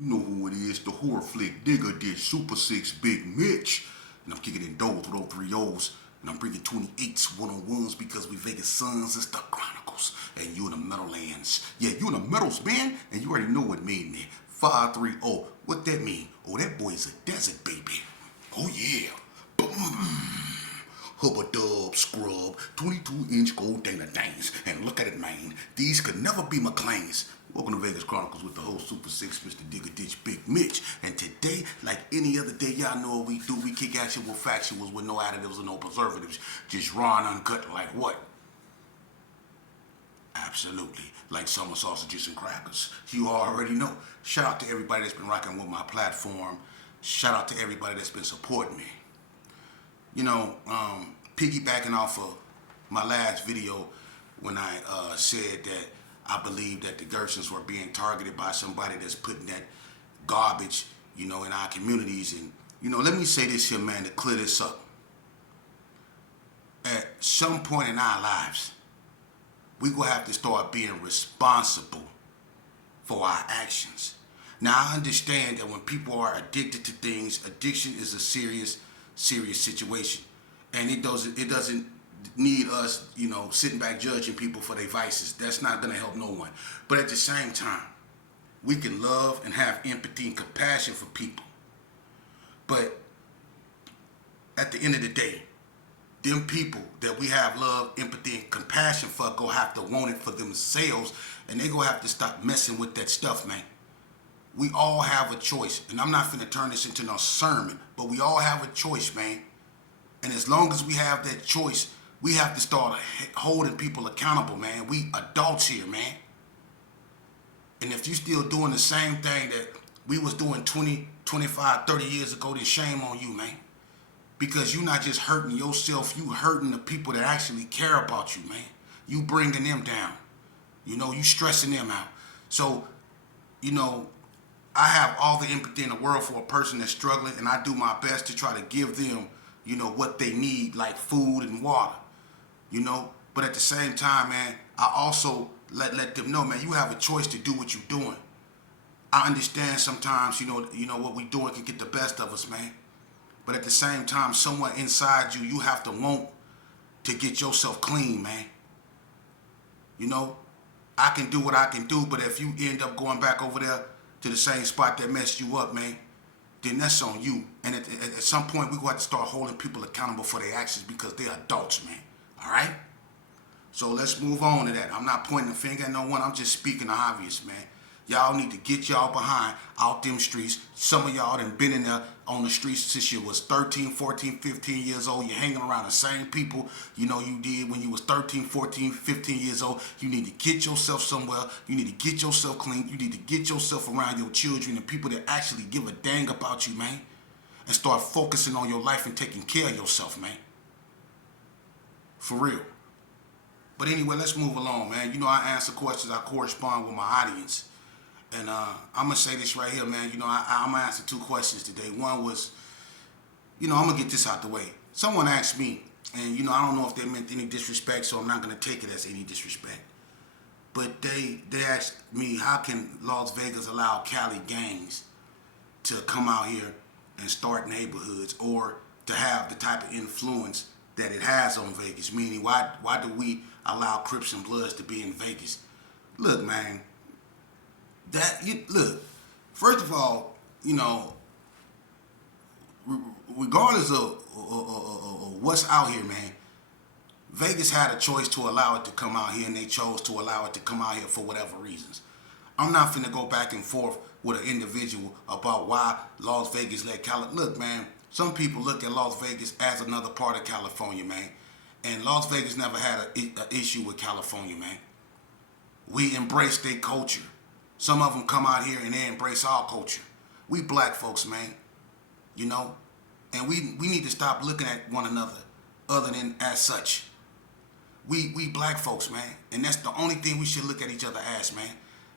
You know who it is, the horror flick digger did Super 6 Big Mitch. And I'm kicking in doors with all three O's. And I'm bringing 28s, one-on-ones because we Vegas Suns. It's the Chronicles. And you in the Meadowlands. Yeah, you in the Meadows, man. And you already know what it mean, man. 530. What that mean? Oh, that boy is a desert baby. Oh, yeah. Hubba dub scrub, 22-inch gold dana danes. And look at it, man. These could never be McLean's. Welcome to Vegas Chronicles with the whole Super 6, Mr. Digger Ditch Big Mitch. And today, like any other day, y'all know what we do. We kick actual factuals with no additives and no preservatives. Just raw and uncut like what? Absolutely. Like summer sausages and crackers. You already know. Shout out to everybody that's been rocking with my platform. Shout out to everybody that's been supporting me. You know, piggybacking off of my last video when I said that I believe that the Gersons were being targeted by somebody that's putting that garbage, in our communities. And, let me say this here, man, to clear this up. At some point in our lives, we're going to have to start being responsible for our actions. Now, I understand that when people are addicted to things, addiction is a serious situation. And it doesn't need us, sitting back judging people for their vices. That's not going to help no one. But at the same time, we can love and have empathy and compassion for people. But at the end of the day, them people that we have love, empathy, and compassion for go have to want it for themselves, and they go have to stop messing with that stuff, man. We all have a choice, and I'm not finna turn this into no sermon, but we all have a choice, man. And as long as we have that choice, we have to start holding people accountable, man. We adults here, man. And if you still doing the same thing that we was doing 20, 25, 30 years ago, then shame on you, man. Because you're not just hurting yourself, you hurting the people that actually care about you, man. You bringing them down. You stressing them out. So, I have all the empathy in the world for a person that's struggling, and I do my best to try to give them, what they need, like food and water, But at the same time, man, I also let them know, man, you have a choice to do what you're doing. I understand sometimes, what we doing can get the best of us, man. But at the same time, somewhere inside you, you have to want to get yourself clean, man. I can do what I can do, but if you end up going back over there to the same spot that messed you up, man, then that's on you. And at some point, we're going to have to start holding people accountable for their actions because they're adults, man. All right? So let's move on to that. I'm not pointing a finger at no one. I'm just speaking the obvious, man. Y'all need to get y'all behind out them streets. Some of y'all done been in there on the streets since you was 13, 14, 15 years old. You're hanging around the same people you did when you was 13, 14, 15 years old. You need to get yourself somewhere. You need to get yourself clean. You need to get yourself around your children and people that actually give a dang about you, man. And start focusing on your life and taking care of yourself, man. For real. But anyway, let's move along, man. I answer questions. I correspond with my audience. And I'm going to say this right here, man. I'm going to answer two questions today. One was, I'm going to get this out the way. Someone asked me, and, I don't know if they meant any disrespect, so I'm not going to take it as any disrespect. But they asked me, how can Las Vegas allow Cali gangs to come out here and start neighborhoods or to have the type of influence that it has on Vegas? Meaning, why do we allow Crips and Bloods to be in Vegas? Look, man. Look, first of all, regardless of what's out here, man, Vegas had a choice to allow it to come out here, and they chose to allow it to come out here for whatever reasons. I'm not finna go back and forth with an individual about why Las Vegas let Look, man, some people look at Las Vegas as another part of California, man, and Las Vegas never had an issue with California, man. We embrace their culture. Some of them come out here and they embrace our culture. We black folks, man, and we need to stop looking at one another other than as such. We black folks, man, and that's the only thing we should look at each other as, man.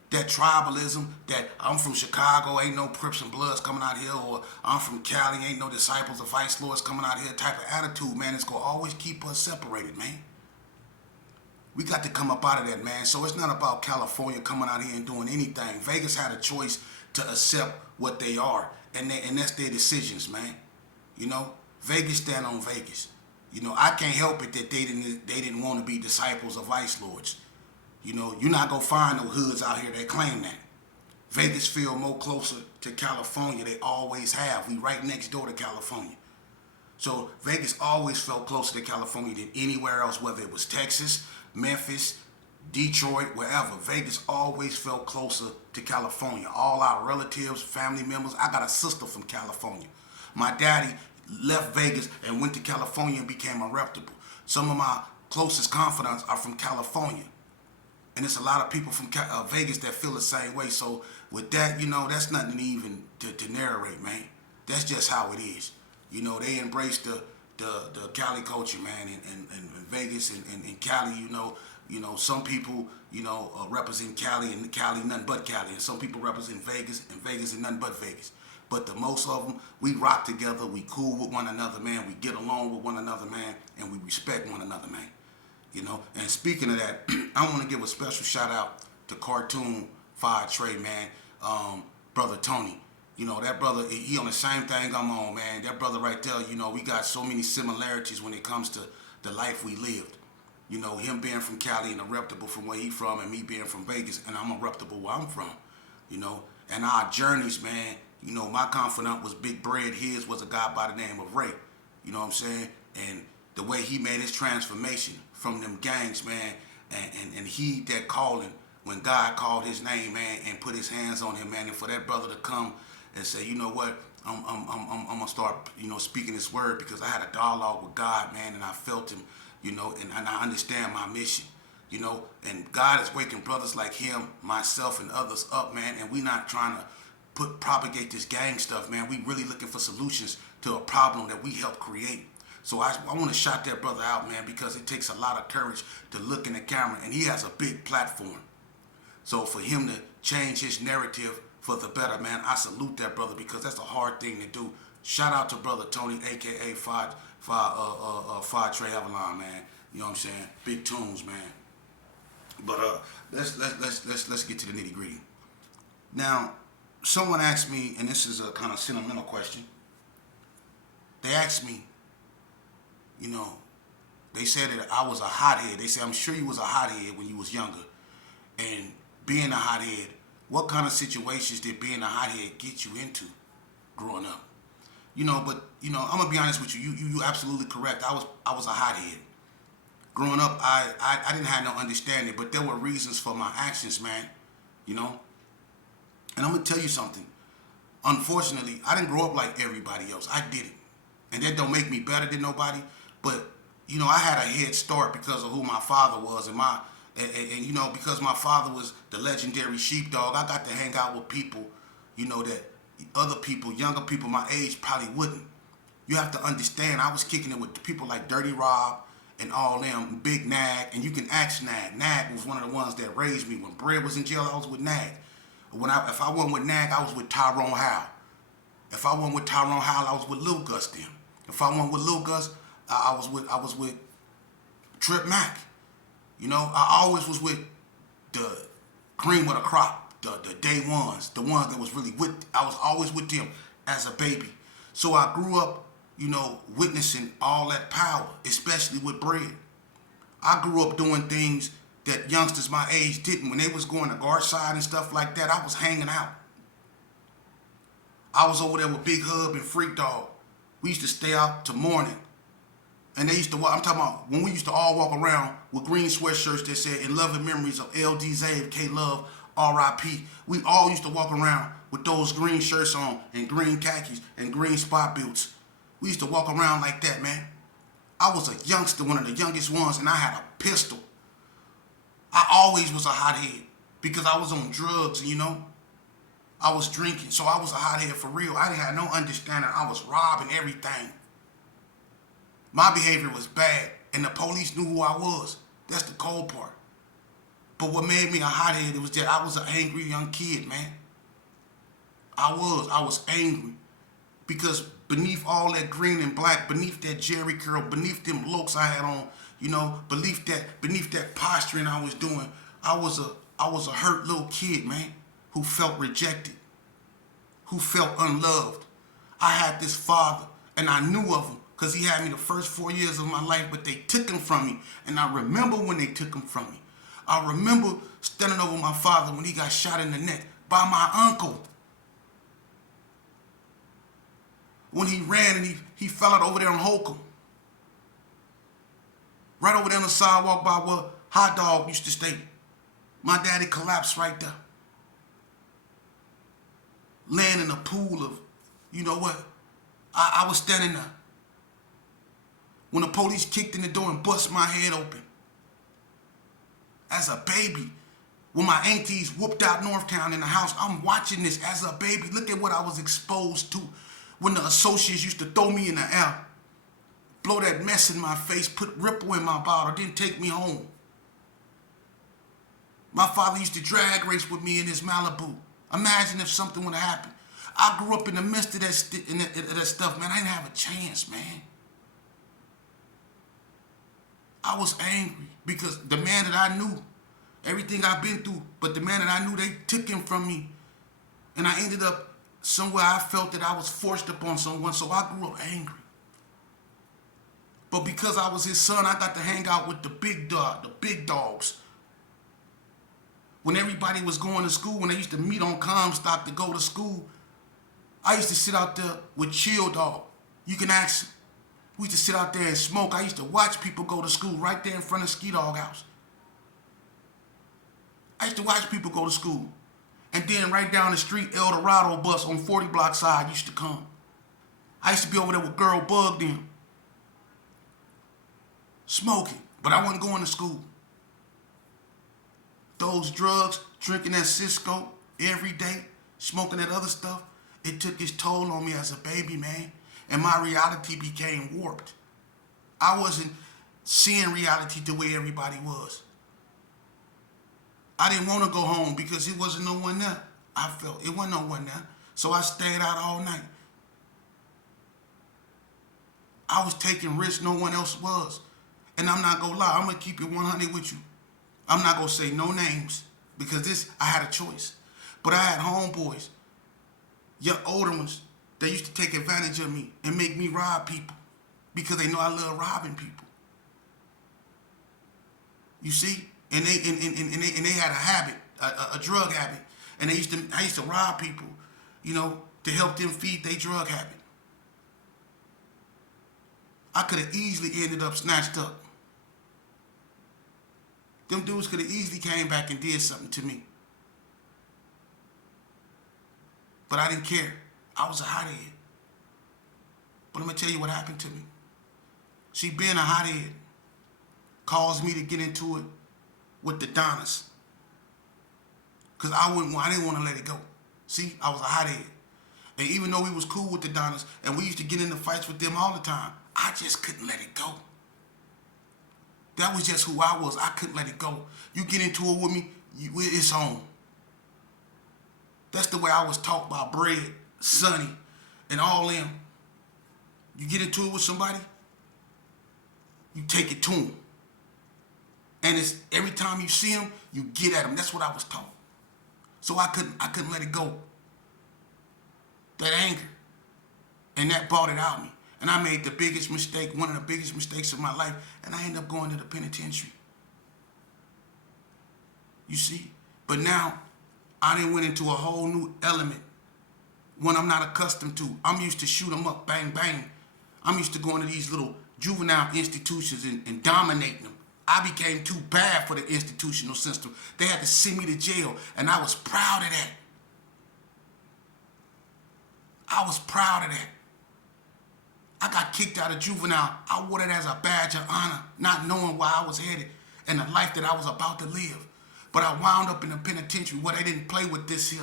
That tribalism, that I'm from Chicago, ain't no Crips and Bloods coming out here, or I'm from Cali, ain't no disciples of Vice Lords coming out here type of attitude, man, it's going to always keep us separated, man. We got to come up out of that, man. So it's not about California coming out here and doing anything. Vegas had a choice to accept what they are, and that's their decisions, man. You know, Vegas stand on Vegas. You know, I can't help it that they didn't want to be disciples of vice lords. You know, you're not gonna find no hoods out here that claim that. Vegas feel more closer to California. They always have. We right next door to California. So Vegas always felt closer to California than anywhere else, whether it was Texas, Memphis, Detroit, wherever. Vegas always felt closer to California. All our relatives, family members. I got a sister from California. My daddy left Vegas and went to California and became a reputable. Some of my closest confidants are from California. And there's a lot of people from Vegas that feel the same way. So with that, you know, that's nothing even to narrate, man. That's just how it is. You know, they embrace the Cali culture, man, and Vegas and Cali. You know, some people, represent Cali, and Cali nothing but Cali, and some people represent Vegas, and Vegas and nothing but Vegas. But the most of them, we rock together, we cool with one another, man. We get along with one another, man, and we respect one another, man. You know, and speaking of that, I want to give a special shout out to Cartoon Fire Trey, man, brother Tony. You know, that brother, he on the same thing I'm on, man. That brother right there, you know, we got so many similarities when it comes to the life we lived. You know, him being from Cali and a reputable from where he from, and me being from Vegas, and I'm a reputable where I'm from. You know, and our journeys, man. You know, my confidant was Big Bread. His was a guy by the name of Ray. You know what I'm saying? And the way he made his transformation from them gangs, man, and he that calling when God called his name, man, and put his hands on him, man, and for that brother to come and say, you know what, I'm gonna start, speaking this word, because I had a dialogue with God, man, and I felt him, and I understand my mission, and God is waking brothers like him, myself, and others up, man, and we not trying to propagate this gang stuff, man. We really looking for solutions to a problem that we helped create. So I want to shout that brother out, man, because it takes a lot of courage to look in the camera, and he has a big platform. So for him to change his narrative for the better, man, I salute that brother, because that's a hard thing to do. Shout out to brother Tony, aka Fire Trey Avalon, man. You know what I'm saying? Big tunes, man. But let's get to the nitty gritty. Now, someone asked me, and this is a kind of sentimental question. They asked me, they said that I was a hothead. They said, I'm sure you was a hothead when you was younger. And being a hothead, what kind of situations did being a hothead get you into growing up? But I'm gonna be honest with you. You absolutely correct. I was a hothead. Growing up, I didn't have no understanding, but there were reasons for my actions, man. And I'm gonna tell you something. Unfortunately, I didn't grow up like everybody else. I didn't. And that don't make me better than nobody. But, I had a head start because of who my father was. And because my father was the legendary sheepdog, I got to hang out with people, that other people, younger people my age probably wouldn't. You have to understand, I was kicking it with people like Dirty Rob and all them, Big Nag. And you can ask Nag. Nag was one of the ones that raised me. When Bread was in jail, I was with Nag. If I wasn't with Nag, I was with Tyrone Howe. If I wasn't with Tyrone Howe, I was with Lil Gus then. If I wasn't with Lil Gus, I was with Trip Mac. I always was with the cream of the crop, the day ones, the ones that was really with. I was always with them as a baby. So I grew up, witnessing all that power, especially with Bread. I grew up doing things that youngsters my age didn't. When they was going to Guardside and stuff like that, I was hanging out. I was over there with Big Hub and Freak Dog. We used to stay out till morning. And they used to walk, I'm talking about when we used to all walk around with green sweatshirts that said, in loving memories of LD Zave, K-Love, R.I.P. We all used to walk around with those green shirts on and green khakis and green spot boots. We used to walk around like that, man. I was a youngster, one of the youngest ones, and I had a pistol. I always was a hothead because I was on drugs, I was drinking, so I was a hothead for real. I didn't have no understanding. I was robbing everything. My behavior was bad, and the police knew who I was. That's the cold part. But what made me a hothead was that I was an angry young kid, man. I was angry because beneath all that green and black, beneath that Jerry curl, beneath them looks I had on, beneath that posturing I was doing, I was a hurt little kid, man, who felt rejected. who felt unloved. I had this father, and I knew of him because he had me the first 4 years of my life, but they took him from me. And I remember when they took him from me. I remember standing over my father when he got shot in the neck by my uncle. When he ran and he fell out over there on Holcomb. Right over there on the sidewalk by where Hot Dog used to stay. My daddy collapsed right there. Laying in a pool of, you know what? I was standing there. When the police kicked in the door and bust my head open. As a baby, when my aunties whooped out Northtown in the house, I'm watching this as a baby. Look at what I was exposed to. When the associates used to throw me in the air, blow that mess in my face, put Ripple in my bottle, then take me home. My father used to drag race with me in his Malibu. Imagine if something would have happened. I grew up in the midst of that stuff, man. I didn't have a chance, man. I was angry because the man that I knew, everything I've been through, but the man that I knew, they took him from me. And I ended up somewhere I felt that I was forced upon someone, so I grew up angry. But because I was his son, I got to hang out with the big dogs. When everybody was going to school, when they used to meet on Comstock to go to school, I used to sit out there with Chill Dog. You can ask him. We used to sit out there and smoke. I used to watch people go to school right there in front of Ski Dog House. I used to watch people go to school. And then right down the street, El Dorado bus on 40 block side used to come. I used to be over there with Girl Bug them. Smoking, but I wasn't going to school. Those drugs, drinking that Cisco every day, smoking that other stuff, it took its toll on me as a baby, man. And my reality became warped. I wasn't seeing reality the way everybody was. I didn't want to go home because it wasn't no one there. I felt it wasn't no one there. So I stayed out all night. I was taking risks no one else was. And I'm not going to lie. I'm going to keep it 100 with you. I'm not going to say no names because I had a choice. But I had homeboys, young older ones, that used to take advantage of me and make me rob people because they know I love robbing people. You see? And they had a habit, a drug habit. And I used to rob people, you know, to help them feed their drug habit. I could have easily ended up snatched up. Them dudes could have easily came back and did something to me. But I didn't care. I was a hothead. But I'm going to tell you what happened to me. See, being a hothead caused me to get into it with the Donnas. Because I didn't want to let it go. See, I was a hothead. And even though we was cool with the Donnas, and we used to get into fights with them all the time, I just couldn't let it go. That was just who I was. I couldn't let it go. You get into it with me, it's on. That's the way I was taught by Bread, Sonny, and all them. You get into it with somebody, you take it to them. And it's every time you see them, you get at them. That's what I was taught. So I couldn't let it go. That anger. And that brought it out of me. And I made the biggest mistake, one of the biggest mistakes of my life, and I ended up going to the penitentiary. You see? But now, I done went into a whole new element, one I'm not accustomed to. I'm used to shoot 'em up, bang, bang. I'm used to going to these little juvenile institutions and dominating them. I became too bad for the institutional system. They had to send me to jail, and I was proud of that. I was proud of that. I got kicked out of juvenile. I wore it as a badge of honor, not knowing where I was headed and the life that I was about to live. But I wound up in the penitentiary where they didn't play with this here.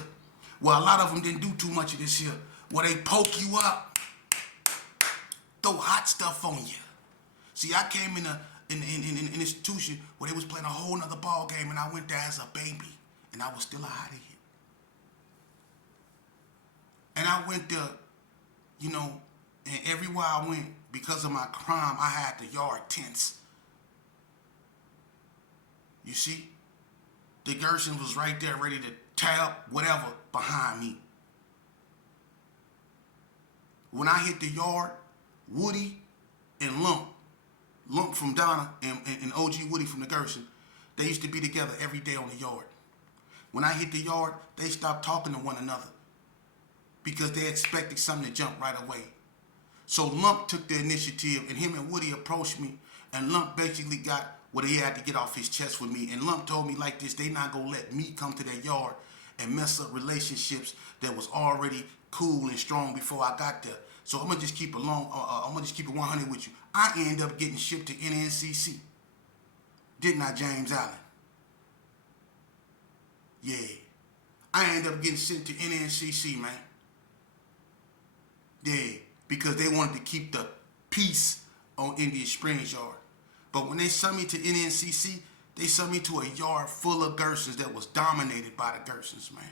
Where a lot of them didn't do too much of this here. Where they poke you up, throw hot stuff on you. See, I came in an institution where they was playing a whole nother ball game, and I went there as a baby, and I was still a hothead. And I went there, you know, and everywhere I went, because of my crime, I had the yard tents. You see? The Gershon was right there ready to tie up whatever behind me. When I hit the yard, Woody and Lump from Donna and OG Woody from the Gerson, they used to be together every day on the yard. When I hit the yard, they stopped talking to one another because they expected something to jump right away. So Lump took the initiative, and him and Woody approached me, and Lump basically got what he had to get off his chest with me. And Lump told me like this: they not gonna let me come to their yard and mess up relationships that was already cool and strong before I got there. So I'm gonna just keep it long. I'm gonna just keep it 100 with you. I end up getting shipped to NNCC, didn't I, James Allen? Yeah, I end up getting sent to NNCC, man. Yeah, because they wanted to keep the peace on Indian Springs yard. But when they sent me to NNCC, they sent me to a yard full of Gersons that was dominated by the Gersons, man.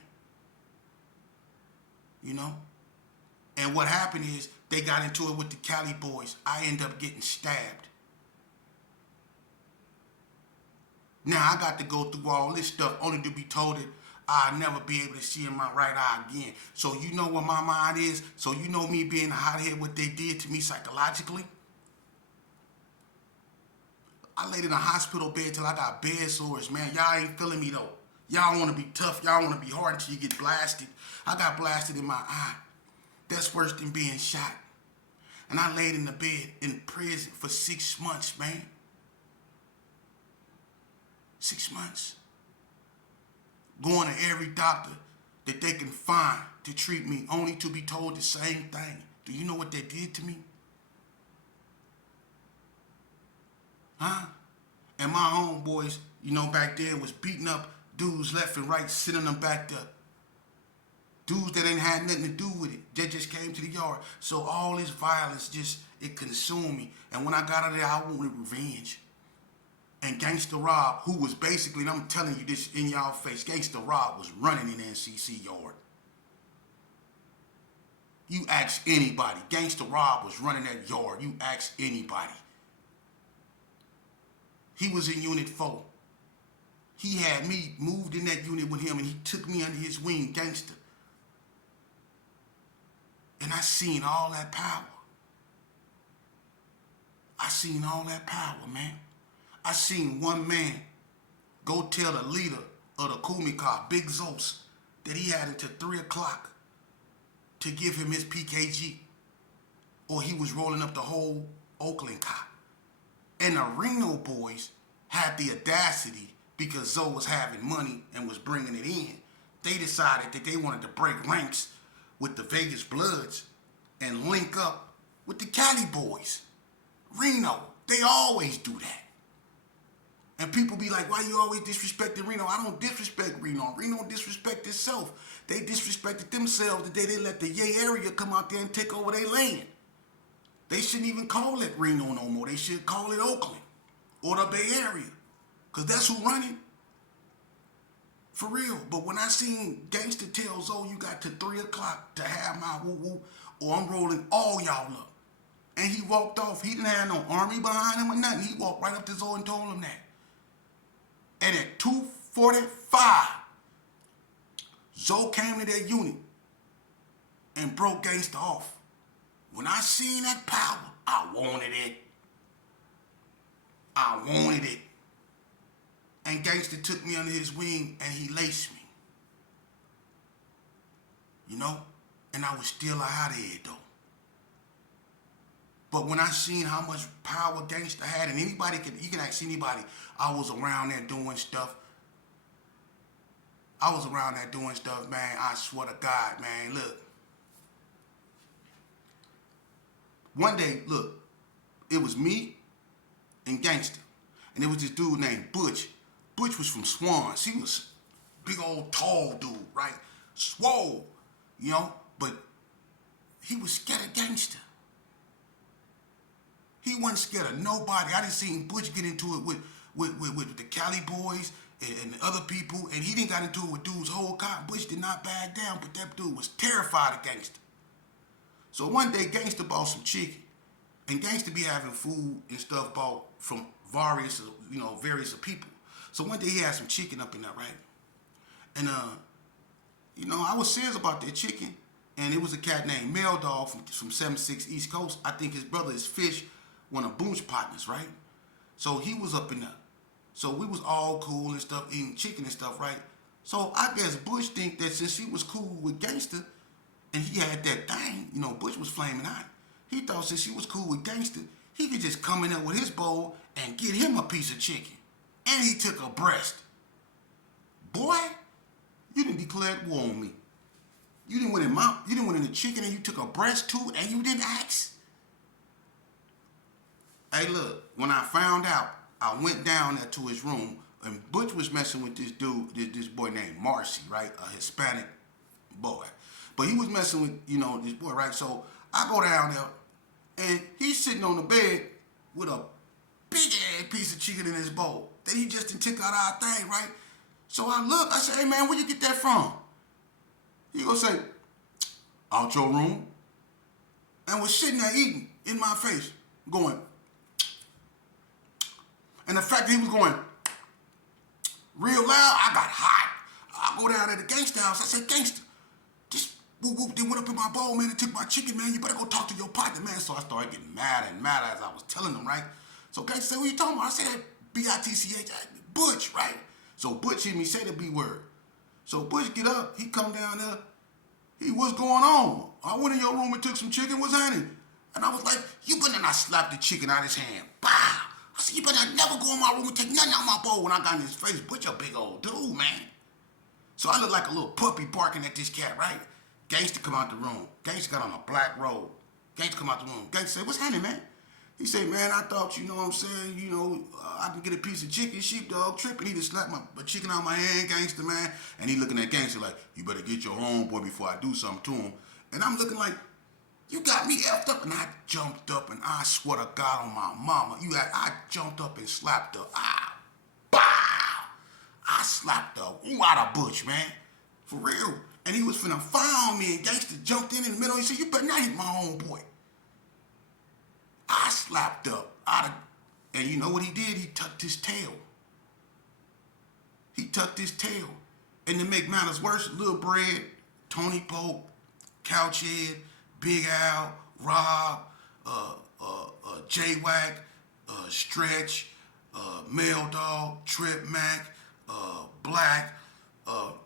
You know? And what happened is they got into it with the Cali boys. I end up getting stabbed. Now I got to go through all this stuff only to be told that I'll never be able to see in my right eye again. So you know what my mind is? So you know me being a hothead, what they did to me psychologically? I laid in a hospital bed till I got bed sores, man. Y'all ain't feeling me though. Y'all want to be tough. Y'all want to be hard until you get blasted. I got blasted in my eye. That's worse than being shot. And I laid in the bed in prison for 6 months, man. 6 months. Going to every doctor that they can find to treat me, only to be told the same thing. Do you know what they did to me? Huh? And my homeboys, you know, back there was beating up dudes left and right, sending them back there. Dudes that ain't had nothing to do with it. They just came to the yard. So all this violence it consumed me. And when I got out of there, I wanted revenge. And Gangsta Rob, who was basically, and I'm telling you this in y'all face, Gangsta Rob was running in the NCC yard. You ask anybody. Gangsta Rob was running that yard. You ask anybody. He was in Unit 4. He had me moved in that unit with him, and he took me under his wing, Gangsta. And I seen all that power. I seen all that power, man. I seen one man go tell the leader of the Kumika, Big Zos, that he had until 3 o'clock to give him his PKG, or he was rolling up the whole Oakland cop. And the Reno boys had the audacity, because Zoe was having money and was bringing it in, they decided that they wanted to break ranks with the Vegas Bloods and link up with the Cali boys. Reno, they always do that. And people be like, why you always disrespecting Reno? I don't disrespect Reno. Reno disrespect itself. They disrespected themselves the day they let the Yay area come out there and take over their land. They shouldn't even call it Reno no more. They should call it Oakland or the Bay Area, because that's who running. For real. But when I seen Gangsta tell Zoe, you got to 3 o'clock to have my woo-woo, or I'm rolling all y'all up. And he walked off. He didn't have no army behind him or nothing. He walked right up to Zoe and told him that. And at 2:45, Zoe came to that unit and broke Gangsta off. When I seen that power, I wanted it. I wanted it. And Gangsta took me under his wing and he laced me. You know? And I was still a hothead though. But when I seen how much power Gangsta had, and you can ask anybody, I was around there doing stuff. Man. I swear to God, man. Look. One day, look, it was me and Gangsta. And there was this dude named Butch. Butch was from Swans. He was a big old tall dude, right? Swole, you know? But he was scared of Gangsta. He wasn't scared of nobody. I done seen Butch get into it with the Cali boys and other people, and he didn't got into it with dudes whole cop. Butch did not back down, but that dude was terrified of Gangsta. So one day, Gangsta bought some chicken, and Gangsta be having food and stuff bought from various people. So one day he had some chicken up in there, right? And I was serious about that chicken, And it was a cat named Mail Dog from 76 East Coast. I think his brother is Fish, one of Boone's partners, right? So he was up in there. So we was all cool and stuff, eating chicken and stuff, right? So I guess Bush think that since he was cool with Gangsta, and he had that thing, you know, Bush was flaming hot. He thought since he was cool with Gangsta, he could just come in there with his bowl and get him a piece of chicken. And he took a breast. Boy, you done declared war on me. You didn't win in the chicken and you took a breast too and you didn't ask. Hey, look, when I found out, I went down there to his room and Butch was messing with this dude, this boy named Marcy, right? A Hispanic boy. But he was messing with, you know, this boy, right? So I go down there and he's sitting on the bed with a big ass piece of chicken in his bowl that he just done took out our thing, right? So I look, I say, hey man, where you get that from? He gonna say, out your room, and was sitting there eating in my face, going, and the fact that he was going real loud, I got hot. I go down to the gangster house, I said, gangster, this whoop they went up in my bowl, man, and took my chicken, man, you better go talk to your partner, man. So I started getting mad as I was telling them, right? So gangster said, what you talking about? I said, B-I-T-C-H, Butch, right? So Butch hear me say the B word. So Butch get up, he come down there, what's going on? I went in your room and took some chicken, what's happening? And I was like, you better not slap the chicken out of his hand. Bow! I said, you better never go in my room and take nothing out of my bowl. When I got in his face, Butch a big old dude, man. So I look like a little puppy barking at this cat, right? Gangster come out the room. Gangster got on a black robe. Gangster come out the room. Gangster said, what's happening, man? He said, man, I thought, you know what I'm saying, you know, I can get a piece of chicken, sheepdog tripping. He just slapped my chicken out of my hand, gangster, man. And he looking at gangster like, you better get your homeboy before I do something to him. And I'm looking like, you got me effed up. And I jumped up and I swear to God on my mama, I jumped up and slapped her. Bow! I slapped her out of Butch, man. For real. And he was finna foul me and gangster jumped in the middle. He said, you better not hit my homeboy. I slapped up and you know what he did? He tucked his tail. And to make matters worse, Lil Bread, Tony Pope, Couchhead, Big Al, Rob, J-Wack, Stretch, Mail Dog, Trip Mac, Black.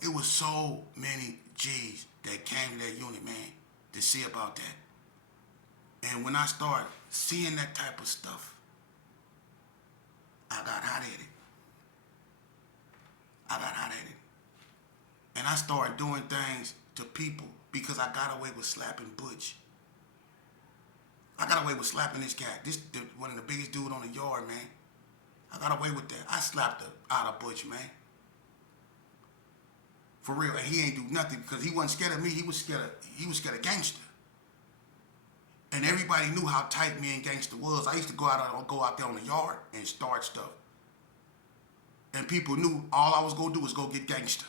It was so many G's that came to that unit, man, to see about that. And when I started seeing that type of stuff, I got hot-headed. And I started doing things to people because I got away with slapping Butch. I got away with slapping this cat. One of the biggest dude on the yard, man. I got away with that. I slapped the out of Butch, man. For real. And he ain't do nothing because he wasn't scared of me. He was scared of gangster. And everybody knew how tight me and gangster was. I used to go out there on the yard and start stuff. And people knew all I was gonna do was go get gangster.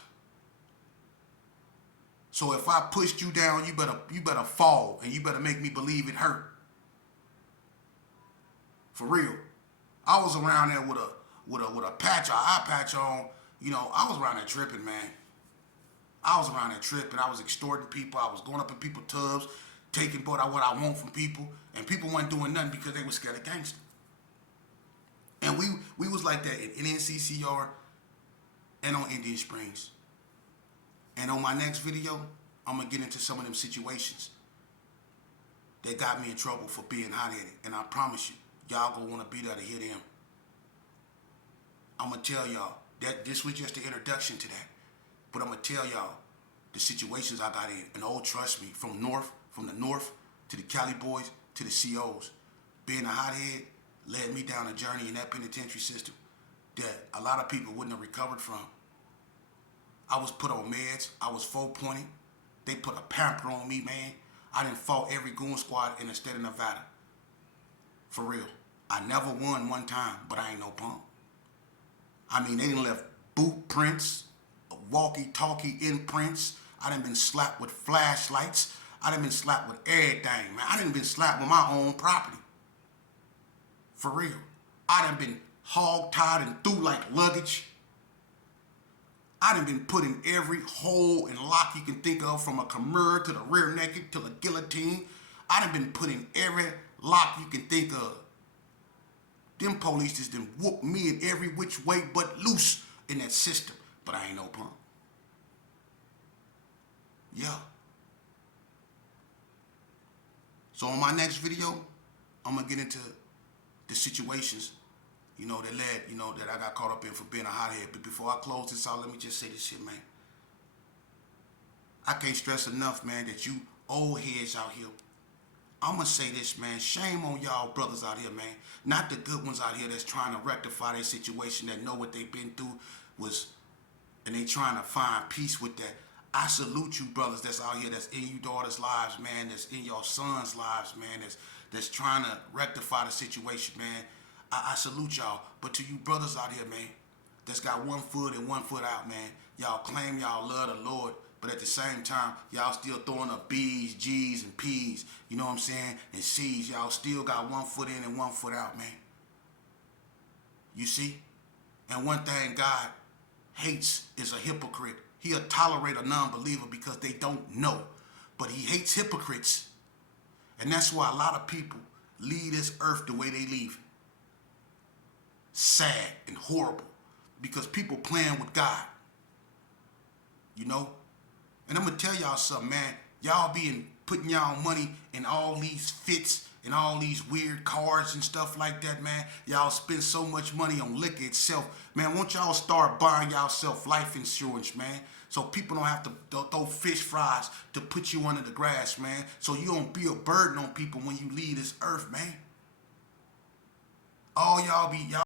So if I pushed you down, you better fall and you better make me believe it hurt. For real. I was around there with a patch, an eye patch on. You know, I was around there tripping, man. I was extorting people. I was going up in people's tubs, taking what I want from people, and people weren't doing nothing because they were scared of gangster. And we was like that in NCCR and on Indian Springs. And on my next video, I'm gonna get into some of them situations that got me in trouble for being hot-headed. And I promise you, y'all gonna wanna be there to hear them. I'm gonna tell y'all that this was just the introduction to that. But I'm gonna tell y'all the situations I got in. And oh, trust me, from the north to the Cali boys to the COs, being a hothead led me down a journey in that penitentiary system that a lot of people wouldn't have recovered from. I was put on meds. I was 4-pointed. They put a pamper on me, man. I done fought every goon squad in the state of Nevada. For real. I never won one time, but I ain't no punk. I mean, they done left boot prints, walkie-talkie imprints. I done been slapped with flashlights. I done been slapped with everything, man. I done been slapped with my own property. For real. I done been hog-tied and threw like luggage. I done been put in every hole and lock you can think of, from a Khmer to the rear naked to the guillotine. I done been put in every lock you can think of. Them police just done whoop me in every which way but loose in that system. But I ain't no punk. Yeah. So on my next video, I'm gonna get into the situations, that I got caught up in for being a hothead. But before I close this out, let me just say this shit, man. I can't stress enough, man, that you old heads out here, I'm gonna say this, man. Shame on y'all brothers out here, man. Not the good ones out here that's trying to rectify their situation, that know what they've been through and they trying to find peace with that. I salute you brothers that's out here, that's in you daughters' lives, man, that's in your sons' lives, man, that's trying to rectify the situation, man. I salute y'all. But to you brothers out here, man, that's got one foot and one foot out, man, y'all claim y'all love the Lord, but at the same time, y'all still throwing up B's, G's, and P's, you know what I'm saying, and C's. Y'all still got one foot in and one foot out, man. You see? And one thing God hates is a hypocrite. He'll tolerate a non-believer because they don't know. But he hates hypocrites. And that's why a lot of people leave this earth the way they leave. Sad and horrible. Because people playing with God. You know? And I'm going to tell y'all something, man. Y'all putting y'all money in all these fits and all these weird cars and stuff like that, man. Y'all spend so much money on liquor itself. Man, won't y'all start buying y'allself life insurance, man? So people don't have to throw fish fries to put you under the grass, man. So you don't be a burden on people when you leave this earth, man. All y'all